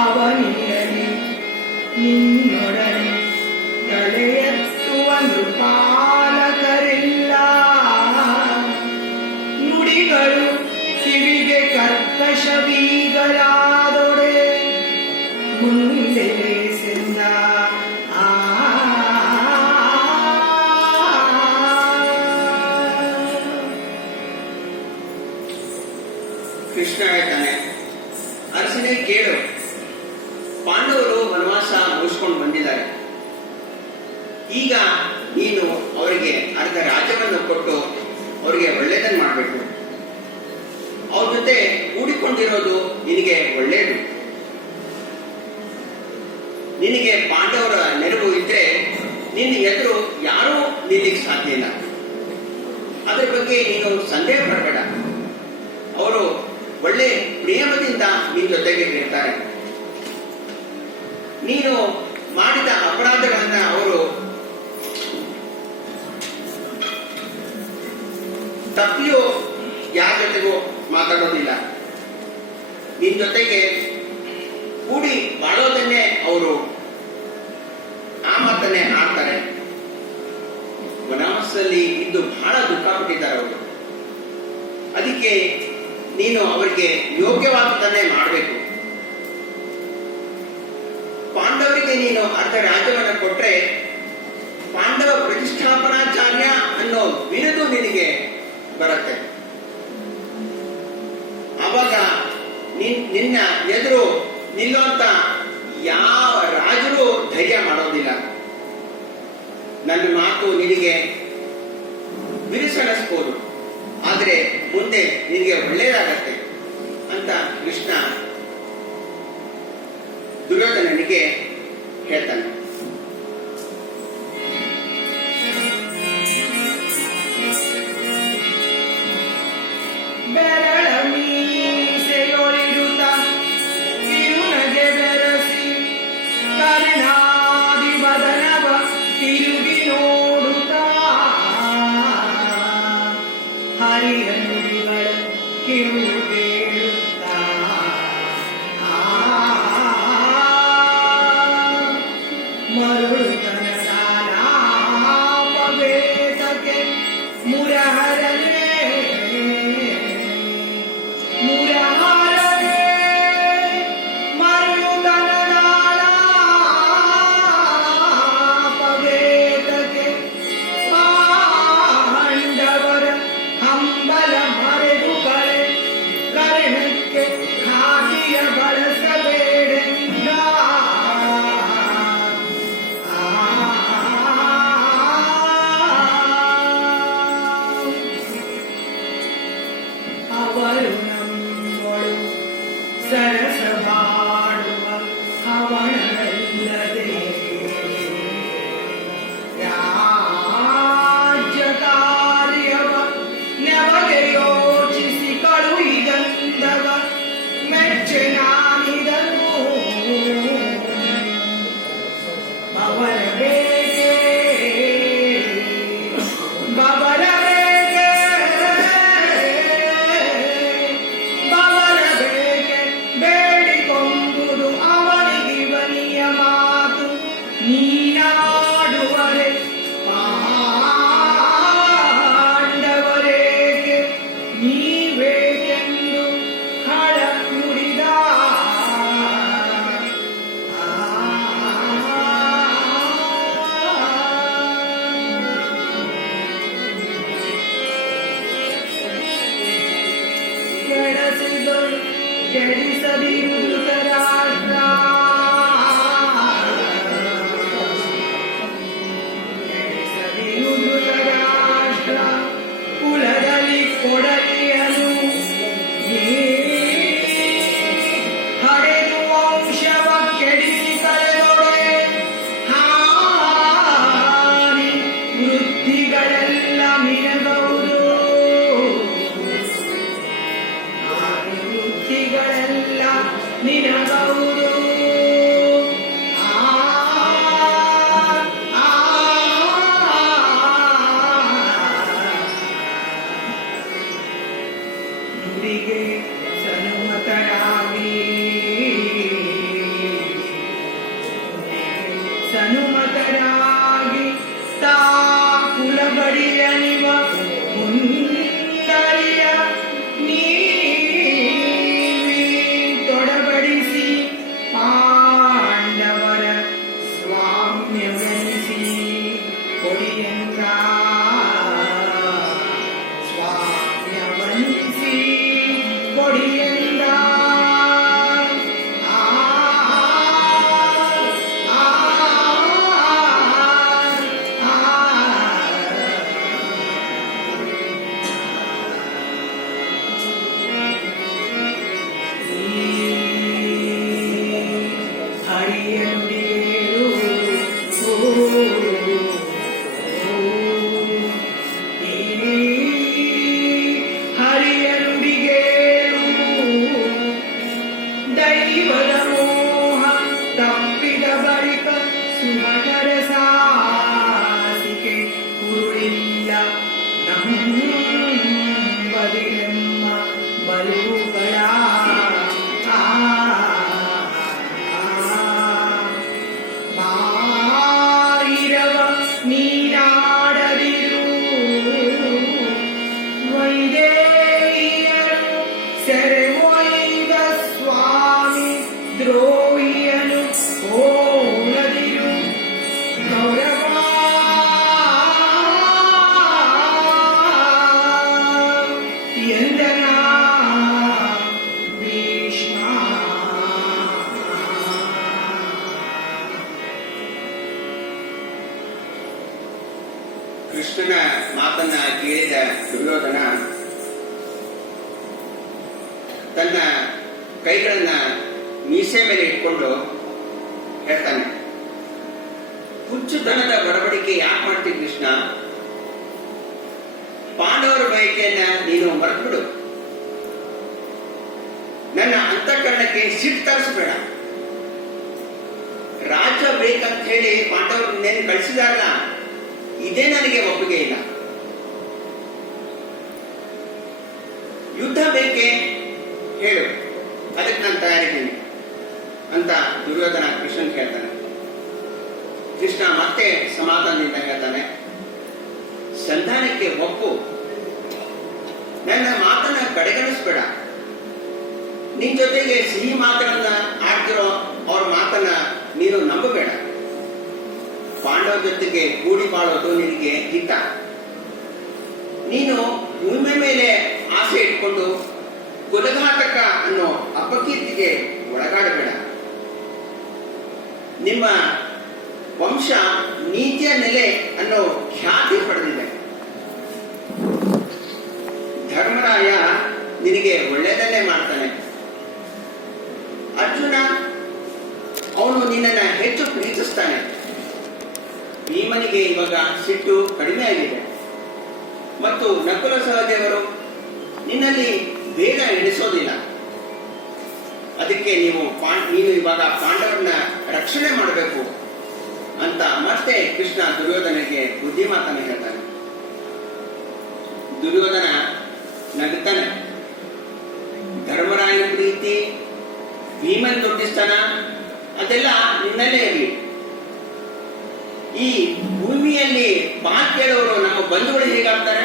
ಅವನಿಯಲಿ ನಿನ್ನೊಡನೆ ತಲೆ ಎತ್ತುವ ಪಾಲಕರಿಲ್ಲ. ನುಡಿಗಳು ಕಿವಿಗೆ ಕರ್ಕಶವೀಗಲಾದೊಡೆ ಮುಂದೆ ಸಿಂದ ಕೃಷ್ಣ ಹೇಳ್ತಾನೆ, ಅರಸನೇ ಕೇಳು, ಪಾಂಡವರು ವನವಾಸ ಮುಗಿಸ್ಕೊಂಡು ಬಂದಿದ್ದಾರೆ. ಈಗ ನೀನು ಅವರಿಗೆ ಅರ್ಧ ರಾಜ್ಯವನ್ನು ಕೊಟ್ಟು ಅವರಿಗೆ ಒಳ್ಳೆಯದನ್ನು ಮಾಡಬೇಕು. ಅವ್ರ ಜೊತೆ ಕೂಡಿಕೊಂಡಿರೋದು ನಿನಗೆ ಒಳ್ಳೆಯದು. ನಿನಗೆ ಪಾಂಡವರ ನೆರವು ಇದ್ರೆ ನಿನ್ನ ಎದುರು ಯಾರೂ ನಿಲ್ಲಿಕ್ಕೆ ಸಾಧ್ಯ ಇಲ್ಲ. ಅದರ ಬಗ್ಗೆ ನೀನು ಸಂದೇಹ ಪಡಬೇಡ. ಅವರು ಒಳ್ಳೆ ಪ್ರೇಮದಿಂದ ನಿನ್ನ ಜೊತೆಗೆ ಇರ್ತಾರೆ. ನೀನು ಮಾಡಿದ ಅಪರಾಧಗಳನ್ನ ಅವರು ತಪ್ಪಿಯೋ ಯಾರ ಜೊತೆಗೂ ಮಾತಾಡೋದಿಲ್ಲ. ನಿನ್ ಜೊತೆಗೆ ಕೂಡಿ ಬಾಳೋದನ್ನೇ ಅವರು ಆ ಮಾತನ್ನೇ ಆಡ್ತಾರೆ. ವನವಾಸದಲ್ಲಿ ಇದ್ದು ಬಹಳ ದುಃಖ ಪಟ್ಟಿದ್ದಾರೆ ಅವರು. ಅದಕ್ಕೆ ನೀನು ಅವರಿಗೆ ಯೋಗ್ಯವಾದದನ್ನೇ ಮಾಡಬೇಕು. ಪಾಂಡವರಿಗೆ ನೀನು ಅರ್ಧ ರಾಜ್ಯವನ್ನು ಕೊಟ್ರೆ ಪಾಂಡವ ಪ್ರತಿಷ್ಠಾಪನಾಚಾರ್ಯ ಅನ್ನೋ ಬಿರುದು ನಿನಗೆ ಬರುತ್ತೆ. ಅವಾಗ ನಿನ್ನ ಎದುರು ನಿಲ್ಲುವಂತ ಯಾವ ರಾಜರು ಧೈರ್ಯ ಮಾಡೋದಿಲ್ಲ. ನನ್ನ ಮಾತು ನಿನಗೆ ಬಿರುಸನಿಸ್ಬೋದು, ಆದ್ರೆ ಮುಂದೆ ನಿನಗೆ ಒಳ್ಳೇದಾಗತ್ತೆ ಅಂತ ಕೃಷ್ಣ ದುರ್ಯೋಧನನಿಗೆ ಹೇಳ್ತಾನೆ. ಬೆರಳ ಮೀಸೆಯೊಳಿಡುತ್ತ ಕಿರುನಗೆ ಬೆರಸಿ ಕರ್ಣಾದಿ ಬದನವ ತಿರುಗಿ ನೋಡುತ್ತ ಹರಿಯ ನುಡಿಗಳ ಕಿರು ಬೇಡುತ್ತ ಮರುಳುತನ ಸಾಲಾಪವೇತಕ್ಕೆ ಮುರಹರನೇ ಮುರಹರನೇ ಮರುಳುತನ ಸಾಲಾಪವೇತಕ್ಕೆ ಪಾಂಡವರ ಹಂಬಲ ಮರೆದು ಕರ್ಣಕ್ಕೆ ಖಾಟಿಯ ಬಳಸಬೇಡೆಂದ ಅವರು ನಮ್ಮೊಳು ಸರಸ ಬಾಡುವ ಹವಣವಲ್ಲದೆ ರಾಜ್ಯ ಕಾರ್ಯವ ನೆವಗೆ ಯೋಚಿಸಿ ಕಳುಹಿದಂದವ ಮೆಚ್ಚನಾನಿದನು ಅವರ ಬೇಕೆ ಬಬರ ಬೇಕೆ ಬಬರ ಬೇಕೆ ಬೇಡಿಕೊಂಬುದು ಅವನಿಗಿವನಿಯ ಮಾತು ನೀನಾಡುವರೆ ಪಾಂಡವರೇಕೆ ನೀವೇಕೆಂದು ಹಳ ನುಡಿದ ಕೆಡಸಿದಳು ಕೆಡಿಸದಿರುವುದ ರಾಷ್ಟ್ರ ಕೆಡಿಸದಿರುವುದ ರಾಷ್ಟ್ರ ಕುಲದಲ್ಲಿ ಕೊಡಲಿಯನು ಹಡೆದು ವಂಶವ ಕೆಡಿಸಿ ಕಳೆದೊಡೆ ಹಾನಿ ವೃದ್ಧಿಗಳೆಲ್ಲ ನಿನಗೌದು ಹಾನಿ ವೃದ್ಧಿಗಳೆಲ್ಲ ನಿನಗೌದು ನುಡಿಗೆ ಸನುಮತರಾಗಿ ಸನುಮತರಾಗಿ ತಾ ಕುಲಬಡಿಯ ನಿವ ಮುಂದರಿಯ ನೀವಿ ತೊಡಬಡಿಸಿ ಪಾಂಡವರ ಸ್ವಾಮ್ಯವೆನಿಸಿ ಕೊಡಿಯಂಗ ಸ್ವಾಮ್ಯವನಿಸಿ ಕೊಡಿಯಂಗ ಹರಿಯನುಡಿಯೇಳು ಹರಿಯನುಡಿಗೇಳು ದೈವದ ಮೋಹ ತಪ್ಪಿದ ಬಳಿಕ ಸುಮಧರ ಸಾಸಿಕೆ ಕುರುಳಿಲ್ಲ ನಂಬದಿಲೆಮ್ಮ ಬಲುಗಳ ಬಾಯಿರವ ನೀನಾಡದಿರು ವೈದೇಹಿಯರು ಸೆರೆ ಒಯ್ದ ಸ್ವಾಮಿ ದ್ರೋಹಿಯನು ಓಡದಿರು ಗೌರವ ಎಂದನ ಭೀಷ್ಮ ಕೃಷ್ಣನ ಮಾತನ್ನ ಕೇಳಿದ ದುರ್ಯೋಧನ ತನ್ನ ಕೈಗಳನ್ನ ಮೀಸೆ ಮೇಲೆ ಇಟ್ಕೊಂಡು ಹೇಳ್ತಾನೆ, ಹುಚ್ಚುತನದ ಬಡಬಡಿಕೆ ಯಾಕೆ ಮಾಡ್ತೀನಿ ಕೃಷ್ಣ? ಪಾಂಡವರ ಬಯಕೆಯನ್ನ ನೀನು ಮರೆತುಬಿಡು. ನನ್ನ ಅಂತಃಕರಣಕ್ಕೆ ಸಿಟ್ಟು ತರಿಸ್ಬೇಡ. ರಾಜ್ಯ ಬೇಕಂತ ಹೇಳಿ ಪಾಂಡವರು ನೆನ್ ಕಳಿಸಿದಾರಲ್ಲ, ಇದೇ ನನಗೆ ಒಪ್ಪಿಗೆ ಇಲ್ಲ. ಯುದ್ಧ ಬೇಕೇ ಹೇಳು, ಅದಕ್ಕೆ ನಾನು ತಯಾರಿದ್ದೀನಿ ಅಂತ ದುರ್ಯೋಧನ ಕೃಷ್ಣನ್ ಹೇಳ್ತಾನೆ. ಕೃಷ್ಣ ಮತ್ತೆ ಸಮಾಧಾನದಿಂದ ಹೇಳ್ತಾನೆ, ಸಂಧಾನಕ್ಕೆ ಒಪ್ಪು, ನನ್ನ ಮಾತನ್ನ ಕಡೆಗಣಿಸ್ಬೇಡ. ನಿನ್ ಜೊತೆಗೆ ಸಿಹಿ ಮಾತನ್ನ ಆಡ್ತಿರೋ ಅವ್ರ ಮಾತನ್ನ ನೀನು ನಂಬಬೇಡ. ಪಾಂಡವ ಜೊತೆಗೆ ಕೂಡಿ ಬಾಳೋದು ನಿನಗೆ ಹಿತ. ನೀನು ಭೂಮಿ ಮೇಲೆ ಆಸೆ ಇಟ್ಕೊಂಡು ಕುಲಘಾತಕ ಅನ್ನೋ ಅಪಕೀರ್ತಿಗೆ ಒಳಗಾಡಬೇಡ. ನಿಮ್ಮ ವಂಶ ನೀತಿಯ ನೆಲೆ ಅನ್ನೋ ಖ್ಯಾತಿ ಪಡೆದಿದೆ. ಧರ್ಮರಾಯ ನಿನಗೆ ಒಳ್ಳೆಯದನ್ನೇ ಮಾಡ್ತಾನೆ. ಅರ್ಜುನ ಅವನು ನಿನ್ನನ್ನ ಹೆಚ್ಚು ಪ್ರೀತಿಸ್ತಾನೆ. ಭೀಮನಿಗೆ ಇವಾಗ ಸಿಟ್ಟು ಕಡಿಮೆ ಆಗಿದೆ. ಮತ್ತು ನಕುಲ ಸಹದೇವರು ನಿನ್ನಲ್ಲಿ ಭೇದ ಎಣಿಸೋದಿಲ್ಲ. ಅದಕ್ಕೆ ನೀನು ಇವಾಗ ಪಾಂಡವರನ್ನ ರಕ್ಷಣೆ ಮಾಡಬೇಕು ಅಂತ ಮತ್ತೆ ಕೃಷ್ಣ ದುರ್ಯೋಧನಿಗೆ ಬುದ್ಧಿ ಮಾತನ್ನು ಹೇಳ್ತಾನೆ. ದುರ್ಯೋಧನ ನಗುತ್ತಾನೆ. ಧರ್ಮರಾಯನ ಪ್ರೀತಿ, ಭೀಮನ್ ದೊಡ್ಡಿಸ್ತಾನ, ಅದೆಲ್ಲ ನಿನ್ನಲ್ಲೇ ಇರಲಿ. ಈ ಭೂಮಿಯಲ್ಲಿ ಮಾತು ಕೇಳೋರು ನಮ್ಮ ಬಂಧುಗಳು ಹೇಗಾಗ್ತಾರೆ?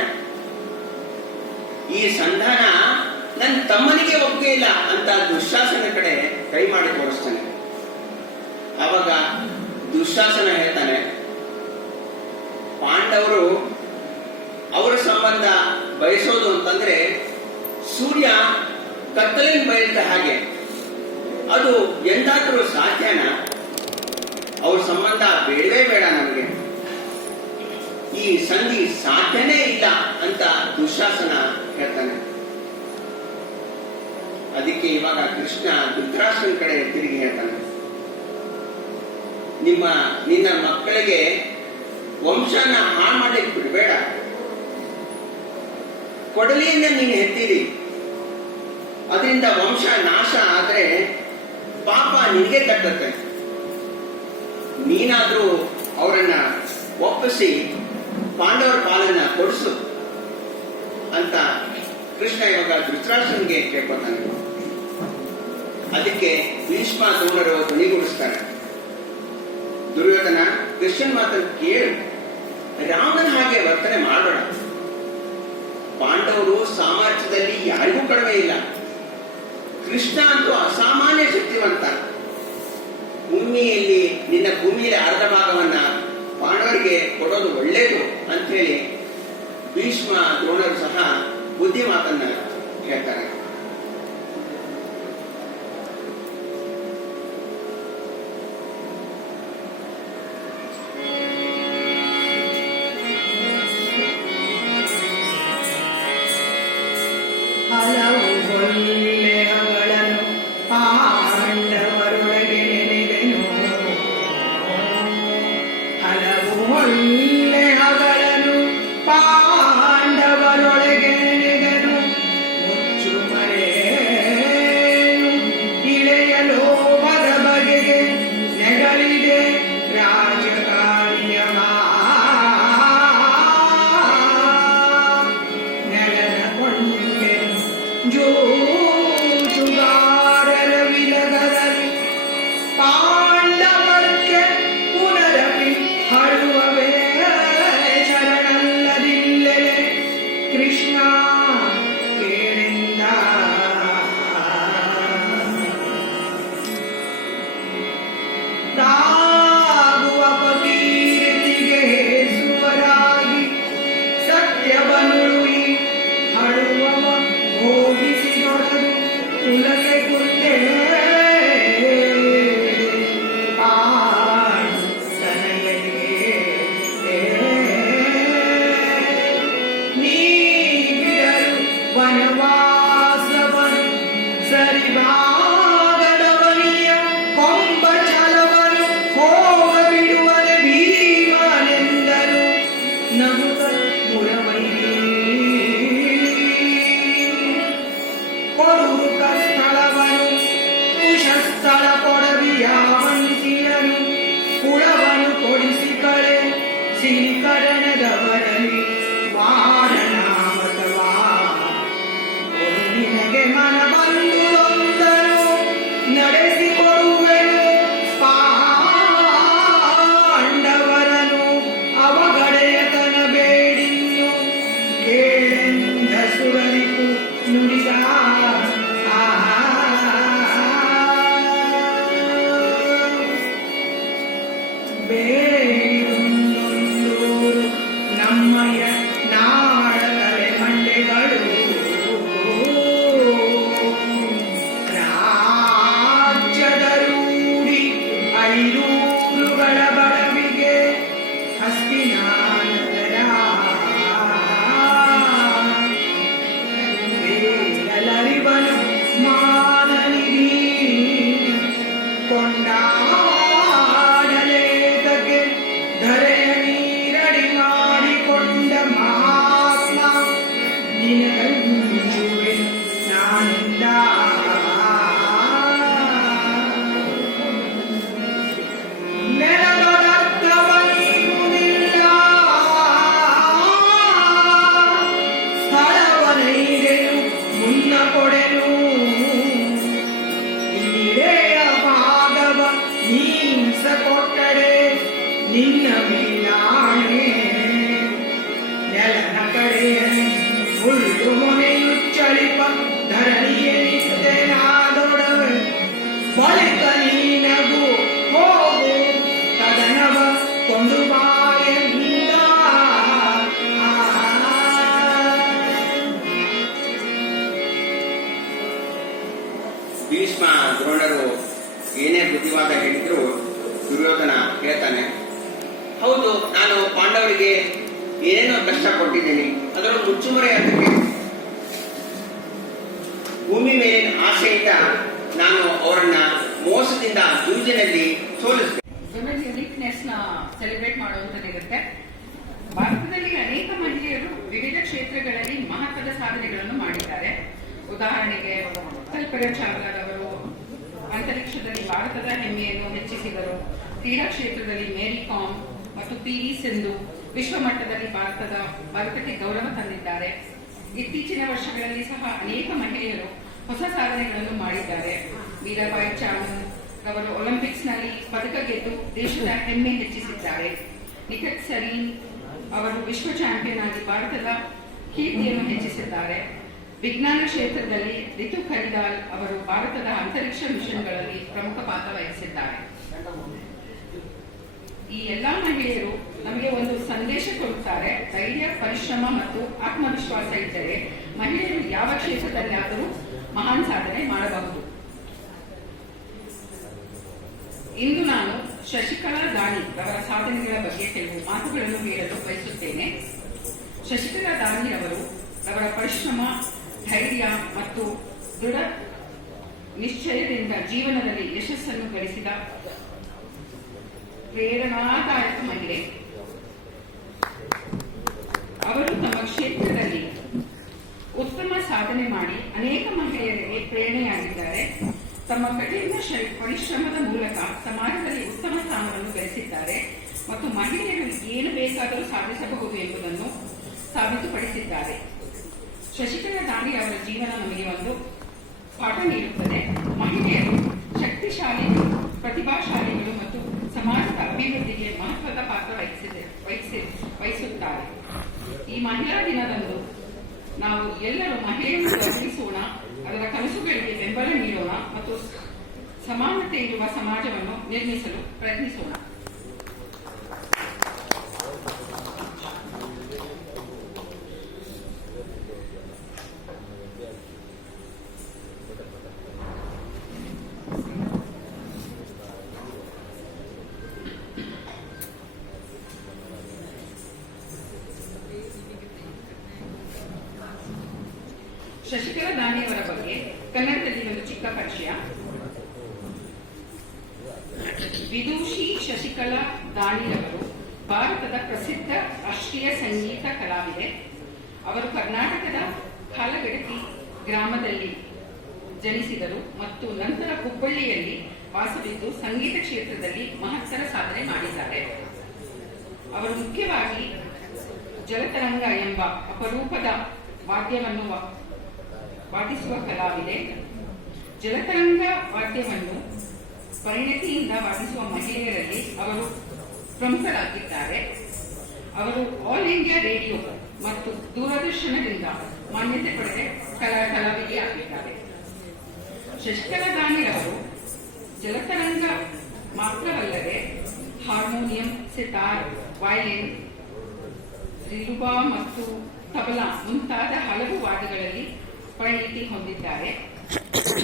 ಈ ಸಂಧಾನ ನನ್ನ ತಮ್ಮನಿಗೆ ಒಪ್ಪಿಗೆ ಇಲ್ಲ ಅಂತ ದುಶ್ಯಾಸನ ಕಡೆ ಕೈ ಮಾಡಿ ತೋರಿಸ್ತಾನೆ. ಆವಾಗ ದುಶ್ಯಾಸನ ಹೇಳ್ತಾನೆ, ಪಾಂಡವರು ಅವರ ಸಂಬಂಧ ಬಯಸೋದು ಅಂತಂದ್ರೆ ಸೂರ್ಯ ಕತ್ತಲಿನ ಬಯಲಿದ್ದ ಹಾಗೆ. ಅದು ಎಂದಾದರೂ ಸಾಧ್ಯನಾ? ಅವ್ರ ಸಂಬಂಧ ಬೇಡವೇ ಬೇಡ ನಮಗೆ. ಈ ಸಂಧಿ ಸಾಧ್ಯನೇ ಇಲ್ಲ ಅಂತ ದುಶ್ಯಾಸನ ಹೇಳ್ತಾನೆ. ಅದಕ್ಕೆ ಇವಾಗ ಕೃಷ್ಣ ಧೃತರಾಷ್ಟ್ರನ ಕಡೆ ತಿರುಗಿ ಹೇಳ್ತಾನೆ, ನಿನ್ನ ಮಕ್ಕಳಿಗೆ ವಂಶನ ಹಾಳು ಮಾಡ್ಲಿಕ್ಕೆ ಬಿಡಬೇಡ. ಕೊಡಲಿಯಿಂದ ನೀನು ಹೆತ್ತಿರಿ, ಅದರಿಂದ ವಂಶ ನಾಶ ಆದ್ರೆ ಪಾಪ ನಿನಗೆ ತಟ್ಟುತ್ತೆ. ನೀನಾದ್ರೂ ಅವರನ್ನ ಒಪ್ಪಿಸಿ ಪಾಂಡವರ ಪಾಲನ್ನ ಕೊಡಿಸು ಅಂತ ಕೃಷ್ಣ ಇವಾಗ ಧೃತರಾಷ್ಟ್ರನಿಗೆ ಕೇಳ್ಕೊತಾನೆ. ಅದಕ್ಕೆ ಭೀಷ್ಮ ದ್ರೋಣರು ಧ್ವನಿಗೂಡಿಸ್ತಾರೆ. ದುರ್ಯೋಧನ, ಕೃಷ್ಣನ್ ಮಾತನ್ನು ಕೇಳು, ರಾಮನ ಹಾಗೆ ವರ್ತನೆ ಮಾಡಬೇಡ. ಪಾಂಡವರು ಸಾಮರ್ಥ್ಯದಲ್ಲಿ ಯಾರಿಗೂ ಕಡಿಮೆ ಇಲ್ಲ. ಕೃಷ್ಣ ಅಂತೂ ಅಸಾಮಾನ್ಯ ಶಕ್ತಿವಂತ. ಭೂಮಿಯಲ್ಲಿ ನಿನ್ನ ಭೂಮಿಯಲ್ಲಿ ಅರ್ಧ ಭಾಗವನ್ನ ಪಾಂಡವರಿಗೆ ಕೊಡೋದು ಒಳ್ಳೇದು ಅಂತ ಹೇಳಿ ಭೀಷ್ಮ ದ್ರೋಣರು ಸಹ ಬುದ್ಧಿ ಮಾತನ್ನ ಹೇಳ್ತಾರೆ. ಹಲವು ಒಳ್ಳೆಯಗಳನ್ನು ಪಾಂಡವರೊಳಗೆ ನೆನೆದೆನು. ಹಲವು ಒಳ್ಳೆಯಗಳನ್ನು ಪಾಂಡವರೊಳಗೆ ನೆನೆದೆನು. ಮುಚ್ಚು ಮರೆಯೇನು ಇಳೆಯಲು ಪದ ಬಗೆಗೆ ನೆಗಲಿದೆ ರಾಜಕಾರ್ಯವ. ನೆಲದ ಕೊಂಡೆನು ನಿನಗೆ ಮನ ಬಂದುದೊಂದನು ನಡೆಸಿಕೊಡುವೆನು ಪಾಂಡವರನು ಅವಗಡೆಯತನ ಬೇಡಿನ್ನು ಕೇಳೆಂದ ಸುರರಿಪು ನುಡಿದ ಬೇಡಿದೊಂದೊಂದೂರು ನಮ್ಮಯ ನಾಡ ತಲೆ ಮಂಡೆಗಳು ರಾಜ್ಯದ ರೂಢಿ ಐನೂರುಗಳ ಬಡವಿಗೆ ಹಸ್ತಿನಾನಗರ ವೇದಲರಿವನು ಮಾನನಿಧಿ ಕೊಂಡಾಡಲೇತಕ್ಕೆ ಧರೆಯ ನೀರಡಿ ಮಾಡಿಕೊಂಡ ಮಹಾತ್ಮ ನಿನಗಂಜುವೆ ನಾನಿಂದ ನೆಲದೊಡಕ್ಕವನಿರುವುದಿಲ್ಲ ಸ್ಥಳವನೈದೆನು ಮುನ್ನ ಕೊಡೆನು ಇದಿರೆಯ ಭಾಗವ ನೀಸ ಕೊಟ್ಟಡೆ ನಿನ್ನ ಮೇಲಾಣೆ ನೆಲನ ಕಡೆಯಲ್ಲಿ ಮುಳ್ಳು ಮೊನೆಯುಚ್ಚಳಿಪ ಧರಣಿಯೇ ನಿತ್ಯನಾದೊಡವೆ ಬಳಿಕ ನೀನಗು ಹೋಗು ಕದನವ ಕೊಂಡು ಬಾಯಿಂದ ಭೀಷ್ಮ ದ್ರೋಣರು ಏನೇ ಬುದ್ಧಿವಾದ ಹೇಳಿದ್ರು ದುರ್ಯೋಧನ ಹೇಳ್ತಾನೆ, ಹೌದು ನಾನು ಪಾಂಡವರಿಗೆ ಏನೇನೋ ಕಷ್ಟ ಕೊಟ್ಟಿದ್ದೀನಿ, ಅದರನ್ನು ಮುಚ್ಚುಮರೆಯಾಗಕ್ಕೆ ಭೂಮಿ ಮೇಲಿನ ಆಸೆಯಿಂದ ನಾನು ಅವರನ್ನ ಮೋಸದಿಂದ ಯುದ್ಧದಲ್ಲಿ ಸೋಲಿಸಿದೆ. ವುಮೆನ್ ಯುನಿಕ್ನೆಸ್ ನ ಸೆಲೆಬ್ರೇಟ್ ಮಾಡುವಂತದಿರುತ್ತೆ. ಭಾರತದಲ್ಲಿ ಅನೇಕ ಮಹಿಳೆಯರು ವಿವಿಧ ಕ್ಷೇತ್ರಗಳಲ್ಲಿ ಮಹತ್ವದ ಸಾಧನೆಗಳನ್ನು ಮಾಡಿದ್ದಾರೆ. ಉದಾಹರಣೆಗೆ ಕಲ್ಪನಾ ಚಾವ್ಲಾರವರು ಅಂತರಿಕ್ಷದಲ್ಲಿ ಭಾರತದ ಹೆಮ್ಮೆಯನ್ನು ಹೆಚ್ಚಿಸಿದರು. ಕ್ರೀಡಾ ಕ್ಷೇತ್ರದಲ್ಲಿ ಮೇರಿ ಕಾಮ್ ಮತ್ತು PV ಸಿಂಧು ವಿಶ್ವಮಟ್ಟದಲ್ಲಿ ಭಾರತಕ್ಕೆ ಗೌರವ ತಂದಿದ್ದಾರೆ. ಇತ್ತೀಚಿನ ವರ್ಷಗಳಲ್ಲಿ ಸಹ ಅನೇಕ ಮಹಿಳೆಯರು ಹೊಸ ಸಾಧನೆಗಳನ್ನು ಮಾಡಿದ್ದಾರೆ. ಮೀರಾಬಾಯಿ ಚಾನು ಅವರು ಒಲಿಂಪಿಕ್ಸ್ನಲ್ಲಿ ಪದಕ ಗೆದ್ದು ದೇಶದ ಹೆಮ್ಮೆ ಹೆಚ್ಚಿಸಿದ್ದಾರೆ. ನಿಖತ್ ಸರೀನ್ ಅವರು ವಿಶ್ವ ಚಾಂಪಿಯನ್ ಆಗಿ ಭಾರತದ ಕೀರ್ತಿಯನ್ನು ಹೆಚ್ಚಿಸಿದ್ದಾರೆ. ವಿಜ್ಞಾನ ಕ್ಷೇತ್ರದಲ್ಲಿ ರಿತು ಖರಿದಾಲ್ ಅವರು ಭಾರತದ ಅಂತರಿಕ್ಷ ಮಿಷನ್ಗಳಲ್ಲಿ ಪ್ರಮುಖ ಪಾತ್ರ ವಹಿಸಿದ್ದಾರೆ. ಈ ಎಲ್ಲಾ ಮಹಿಳೆಯರು ನಮಗೆ ಒಂದು ಸಂದೇಶ ಕೊಡುತ್ತಾರೆ. ಧೈರ್ಯ, ಪರಿಶ್ರಮ ಮತ್ತು ಆತ್ಮವಿಶ್ವಾಸ ಇದ್ದರೆ ಮಹಿಳೆಯರು ಯಾವ ಕ್ಷೇತ್ರದಲ್ಲಾದರೂ ಮಹಾನ್ ಸಾಧನೆ ಮಾಡಬಹುದು. ಇಂದು ನಾನು ಶಶಿಕಲಾ ದಾನಿ ಅವರ ಸಾಧನೆಗಳ ಬಗ್ಗೆ ಕೆಲವು ಮಾತುಗಳನ್ನು ಹೇಳಲು ಬಯಸುತ್ತೇನೆ. ಶಶಿಕಲಾ ದಾನಿ ಅವರ ಪರಿಶ್ರಮ, ಧೈರ್ಯ ಮತ್ತು ದೃಢ ನಿಶ್ಚಯದಿಂದ ಜೀವನದಲ್ಲಿ ಯಶಸ್ಸನ್ನು ಗಳಿಸಿದ ಪ್ರೇರಣಾದಾಯಕ ಮಹಿಳೆ. ಅವರು ತಮ್ಮ ಕ್ಷೇತ್ರದಲ್ಲಿ ಉತ್ತಮ ಸಾಧನೆ ಮಾಡಿ ಅನೇಕ ಮಹಿಳೆಯರಿಗೆ ಪ್ರೇರಣೆಯಾಗಿದ್ದಾರೆ. ತಮ್ಮ ಕಠಿಣ ಪರಿಶ್ರಮದ ಮೂಲಕ ಸಮಾಜದಲ್ಲಿ ಉತ್ತಮ ಸ್ಥಾನವನ್ನು ಗಳಿಸಿದ್ದಾರೆ ಮತ್ತು ಮಹಿಳೆಯರು ಏನು ಬೇಕಾದರೂ ಸಾಧಿಸಬಹುದು ಎಂಬುದನ್ನು ಸಾಬೀತುಪಡಿಸಿದ್ದಾರೆ. ಶಶಿಕಲಾ ದಾನಿ ಅವರ ಜೀವನ ನಮಗೆ ಒಂದು ಪಾಠ ನೀಡುತ್ತದೆ. ಮಹಿಳೆಯರು ಶಕ್ತಿಶಾಲಿಗಳು, ಪ್ರತಿಭಾಶಾಲಿಗಳು ಮತ್ತು ಸಮಾಜದ ಅಭಿವೃದ್ಧಿಗೆ ಮಹತ್ವದ ಪಾತ್ರ ವಹಿಸುತ್ತಾರೆ. ಈ ಮಹಿಳಾ ದಿನದಂದು ನಾವು ಎಲ್ಲರೂ ಮಹಿಳೆಯನ್ನು ಗೌರವಿಸೋಣ, ಅದರ ಕನಸುಗಳಿಗೆ ಬೆಂಬಲ ನೀಡೋಣ ಮತ್ತು ಸಮಾನತೆ ಇರುವ ಸಮಾಜವನ್ನು ನಿರ್ಮಿಸಲು ಪ್ರಯತ್ನಿಸೋಣ. ಶಶಿಕಲಾ ದಾನಿ ಅವರ ಬಗ್ಗೆ ಕನ್ನಡದಲ್ಲಿ ಒಂದು ಚಿಕ್ಕ ಪರಿಚಯ. ವಿದೂಷಿ ಶಶಿಕಲಾ ದಾನಿರವರು ಭಾರತದ ಪ್ರಸಿದ್ಧ ರಾಷ್ಟ್ರೀಯ ಸಂಗೀತ ಕಲಾವಿದೆ. ಅವರು ಕರ್ನಾಟಕದ ಕಾಲಗಡತಿ ಗ್ರಾಮದಲ್ಲಿ ಜನಿಸಿದರು ಮತ್ತು ನಂತರ ಹುಬ್ಬಳ್ಳಿಯಲ್ಲಿ ವಾಸವಿದ್ದು ಸಂಗೀತ ಕ್ಷೇತ್ರದಲ್ಲಿ ಮಹತ್ತರ ಸಾಧನೆ ಮಾಡಿದ್ದಾರೆ. ಅವರು ಮುಖ್ಯವಾಗಿ ಜಲತರಂಗ ಎಂಬ ಅಪರೂಪದ ವಾದ್ಯವನ್ನು ವಾದಿಸುವ ಕಲಾವಿದೆ. ಜಲತರಂಗ ವಾದ್ಯವನ್ನು ಪರಿಣತಿಯಿಂದ ವಾದಿಸುವ ಮಹಿಳೆಯರಲ್ಲಿ ಅವರು ಪ್ರಮುಖರಾಗಿದ್ದಾರೆ. ಅವರು ಆಲ್ ಇಂಡಿಯಾ ರೇಡಿಯೋ ಮತ್ತು ದೂರದರ್ಶನದಿಂದ ಮಾನ್ಯತೆ ಪಡೆದ ಕಲಾವಿದೆಯಾಗಿದ್ದಾರೆ. ಶಶಿಕಲಾ ದಾನಿರವರು ಜಲತರಂಗ ಮಾತ್ರವಲ್ಲದೆ ಹಾರ್ಮೋನಿಯಂ, ಸಿತಾರ್, ವಯಲಿನ್, ರಿಲುಬಾ ಮತ್ತು ತಬಲಾ ಮುಂತಾದ ಹಲವು ವಾದ್ಯಗಳಲ್ಲಿ ಪರಿಣಿತಿ ಹೊಂದಿದ್ದಾರೆ.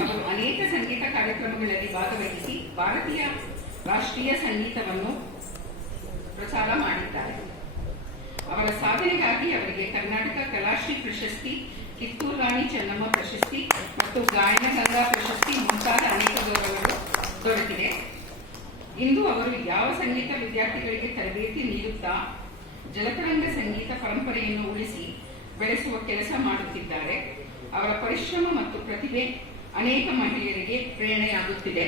ಅವರು ಅನೇಕ ಸಂಗೀತ ಕಾರ್ಯಕ್ರಮಗಳಲ್ಲಿ ಭಾಗವಹಿಸಿ ಭಾರತೀಯ ರಾಷ್ಟ್ರೀಯ ಸಂಗೀತವನ್ನು ಪ್ರಚಾರ ಮಾಡಿದ್ದಾರೆ. ಅವರ ಸಾಧನೆಗಾಗಿ ಅವರಿಗೆ ಕರ್ನಾಟಕ ಕಲಾಶ್ರೀ ಪ್ರಶಸ್ತಿ, ಕಿತ್ತೂರು ರಾಣಿ ಚೆನ್ನಮ್ಮ ಪ್ರಶಸ್ತಿ ಮತ್ತು ಗಾಯನ ಗಂಗಾ ಪ್ರಶಸ್ತಿ ಮುಂತಾದ ಅನೇಕ ಗೌರವಗಳು ದೊರೆತಿದೆ. ಇಂದು ಅವರು ಯಾವ ಸಂಗೀತ ವಿದ್ಯಾರ್ಥಿಗಳಿಗೆ ತರಬೇತಿ ನೀಡುತ್ತಾ ಜಲತರಂಗ ಸಂಗೀತ ಪರಂಪರೆಯನ್ನು ಉಳಿಸಿ ಬೆಳೆಸುವ ಕೆಲಸ ಮಾಡುತ್ತಿದ್ದಾರೆ. ಅವರ ಪರಿಶ್ರಮ ಮತ್ತು ಪ್ರತಿಭೆ ಅನೇಕ ಮಹಿಳೆಯರಿಗೆ ಪ್ರೇರಣೆಯಾಗುತ್ತಿದೆ.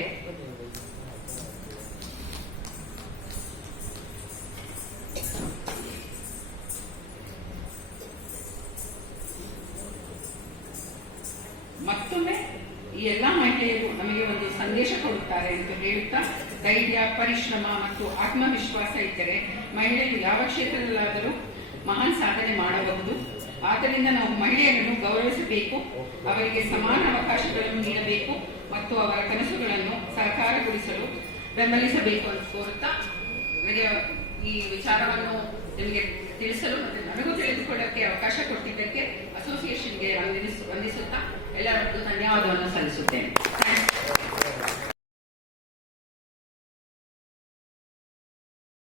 ಮತ್ತೊಮ್ಮೆ ಈ ಎಲ್ಲಾ ಮಹಿಳೆಯರು ನಮಗೆ ಒಂದು ಸಂದೇಶ ಕೊಡುತ್ತಾರೆ ಎಂದು ಹೇಳುತ್ತಾ, ಧೈರ್ಯ, ಪರಿಶ್ರಮ ಮತ್ತು ಆತ್ಮವಿಶ್ವಾಸ ಇದ್ದರೆ ಮಹಿಳೆಯರು ಯಾವ ಕ್ಷೇತ್ರದಲ್ಲಾದರೂ ಮಹಾನ್ ಸಾಧನೆ ಮಾಡಬಹುದು. ಆದ್ದರಿಂದ ನಾವು ಮಹಿಳೆಯರನ್ನು ಗೌರವಿಸಬೇಕು, ಅವರಿಗೆ ಸಮಾನ ಅವಕಾಶಗಳನ್ನು ನೀಡಬೇಕು ಮತ್ತು ಅವರ ಕನಸುಗಳನ್ನು ಸಾಕಾರಗೊಳಿಸಲು ಬೆಂಬಲಿಸಬೇಕು ಅಂತ ಕೋರುತ್ತಾ, ನನಗೆ ಈ ವಿಚಾರವನ್ನು ನಿಮಗೆ ತಿಳಿಸಲು ಮತ್ತು ನನಗೂ ತಿಳಿದುಕೊಳ್ಳಕ್ಕೆ ಅವಕಾಶ ಕೊಟ್ಟಿದ್ದಕ್ಕೆ ಅಸೋಸಿಯೇಷನ್ಗೆ ವಂದಿಸುತ್ತಾ ಎಲ್ಲರಿಗೂ ಧನ್ಯವಾದವನ್ನು ಸಲ್ಲಿಸುತ್ತೇನೆ.